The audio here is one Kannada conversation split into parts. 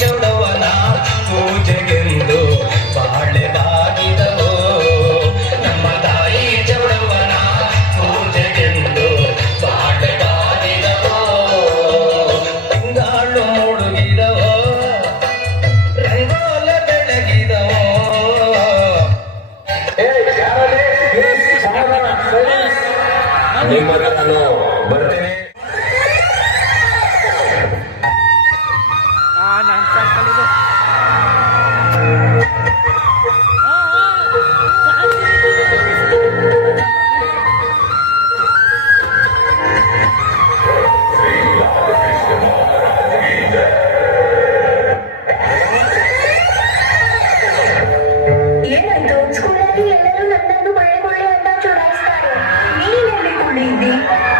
ಚೌಡವನ ಪೂಜೆಗೆಂದು ಬಾಳೆದಾಗಿದವೋ ನಮ್ಮ ತಾಯಿ ಚೌಡವನ ಪೂಜೆಗೆಂದು ಬಾಳೆದಾಗಿದವೋ ತಿಂಗಾಳು ಮೂಡುಗಿದವೋ ರಂಗೋಲ ಬೆಳಗಿದವೋ ನಿಮ್ಮ ನಾನು ಬರ್ತೇನೆ.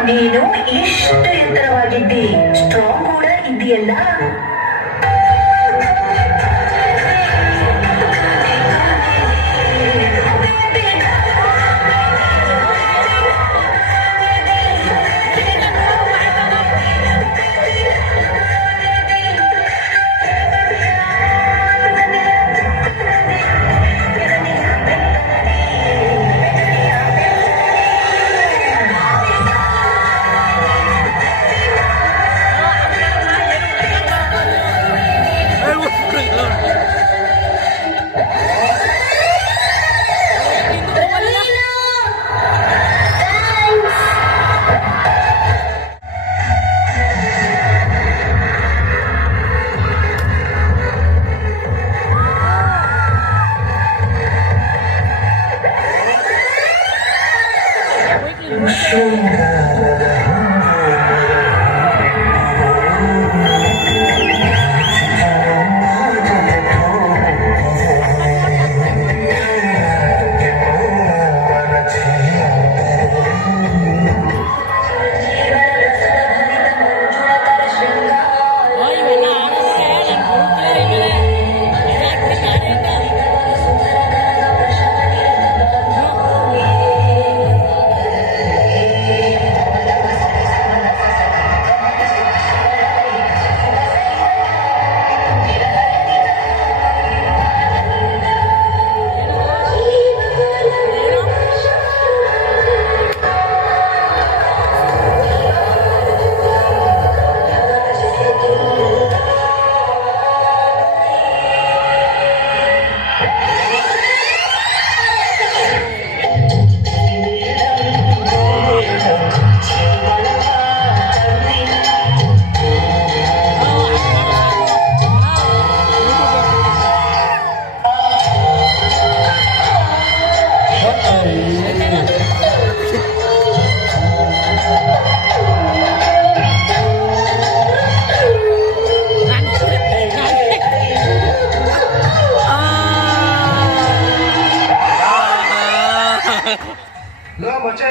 ನೀನು ಇಷ್ಟು ಎತ್ತರವಾಗಿದ್ದಿ, ಸ್ಟ್ರಾಂಗ್ ಕೂಡ ಇದೆಯಲ್ಲ.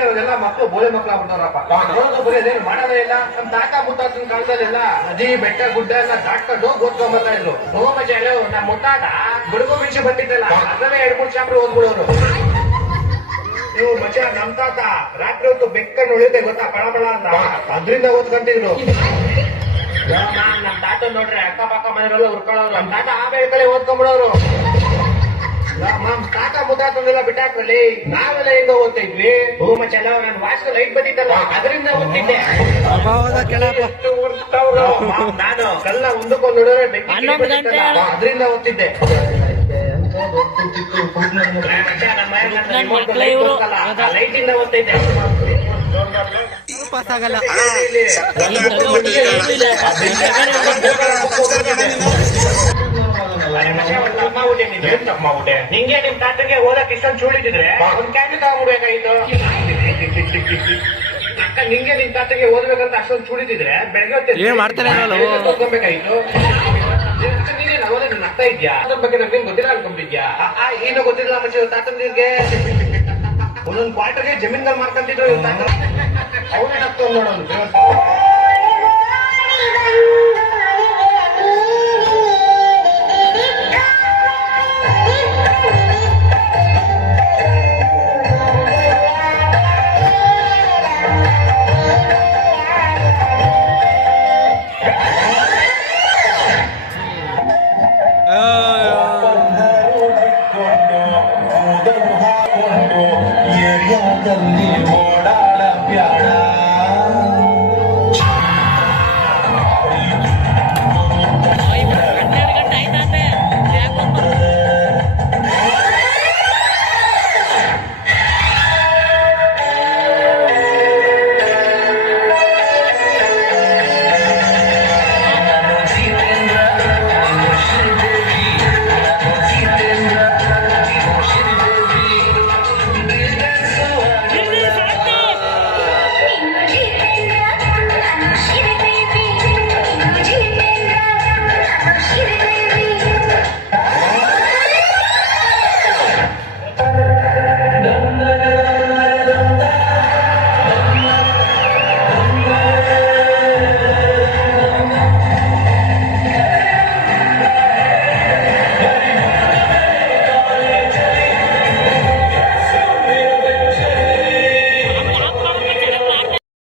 ಇವಾಗೆಲ್ಲ ಮಕ್ಕಳು ಬೋಳೆ ಮಕ್ಕಳು ಆಗ್ಬಿಟ್ಟವ್ರಪ್ಪ. ಬರೀ ಅದೇನು ಮಾಡೋದೇ ಇಲ್ಲ. ನಮ್ ತಾತ ಮುತ್ತಾತನ ಕಾಲದಲ್ಲೆಲ್ಲ ನದಿ ಬೆಟ್ಟ ಗುಡ್ಡ ಎಲ್ಲ ದಾಟ್ಕೊಂಡು ಓದ್ಕೊಂಬತ್ತಾ ಇದ್ರು. ನೋ ಮಜಾ ಎಲ್ಲ ನಮ್ಮ ಮುತ್ತಾತ ಗುಡುಗು ಮಿಂಚಿ ಬಂದಿದ್ದಲ್ಲ ಅದನ್ನೇ 2-3 ಚಾಪ್ಟರ್ ಓದ್ಬಿಡೋರು. ನೀವು ಮಜಾ ನಮ್ ತಾತ ರಾತ್ರಿ ಹೊತ್ತು ಬೆಕ್ಕನ್ನು ಉಳಿತೆ ಗೊತ್ತಾ ಕಳಬಳ ಅಂತ ಅದ್ರಿಂದ ಓದ್ಕೊಂತಿದ್ರು. ನಮ್ ತಾತ ನೋಡ್ರಿ ಅಕ್ಕ ಪಕ್ಕ ಮನೆಯಲ್ಲ ಉರ್ಕೊಳ್ಳೋರು. ನಮ್ ತಾತ ಆ ಬೆಳಕಲ್ಲಿ ಓದ್ಕೊಂಡ್ಬಿಡೋರು. ನಮ್ ತಾತ ಮುತ್ತಾತಂದೆಲ್ಲ ಬಿಟ್ಟಾಕ್ರಲ್ಲಿ ನಾವೆಲ್ಲ ಹೆಂಗ ಓದ್ತಾ ಇದ್ವಿ. ಹೂ ಮಚ್ಚಲ್ಲ ನಾನು ವಾಸ್ತು ಲೈಟ್ ಬಂದಿದ್ದಲ್ಲ ಅದರಿಂದ ಓದ್ತಿದ್ದೆ. ನಾನು ಕಲ್ಲ ಒಂದಕ್ಕೊಂದು ಅದರಿಂದ ಓದ್ತಿದ್ದೆ. ಲೈಟ್ ಇಂದ ಓದ್ತಿದ್ದೆ. ನಿಂಗೆ ನಿಮ್ ತಾತಂಗೆ ಓದಕ್ ಇಷ್ಟೊಂದು ಚೂಳಿದ್ರೆ ಒಂದ್ ಕ್ಯಾಂಡಿ ತಗೊಂಡ್ಬೇಕಾಗಿತ್ತು. ಅಕ್ಕ ನಿಂಗೆ ನಿಮ್ ತಾತಂಗೆ ಓದ್ಬೇಕಂತ ಅಷ್ಟೊಂದು ಚೂಳಿದ್ರೆ ಬೆಳಗ್ಗೆ ಓದ್ಕೊಬೇಕಾಗಿತ್ತು. ನೀನೇನು ಓದೋದು ನನ್ ಅರ್ಥ ಇದ್ಯಾ ಅದ್ರ ಬಗ್ಗೆ ನಮ್ಗೇನ್ ಗೊತ್ತಿಲ್ಲ ಅನ್ಕೊಂಡಿದ್ಯಾ? ಏನು ಗೊತ್ತಿಲ್ಲ ಮತ್ತೆ ತಾತಂದಿರ್ಗೆ ಒಂದೊಂದು ಕ್ವಾರ್ಟರ್ಗೆ ಜಮೀನ್ಗಳು ಮಾಡ್ಕೊಂತಿದ್ರು. ಅವನೇ ನಗ್ತವ್ ನೋಡೋದು.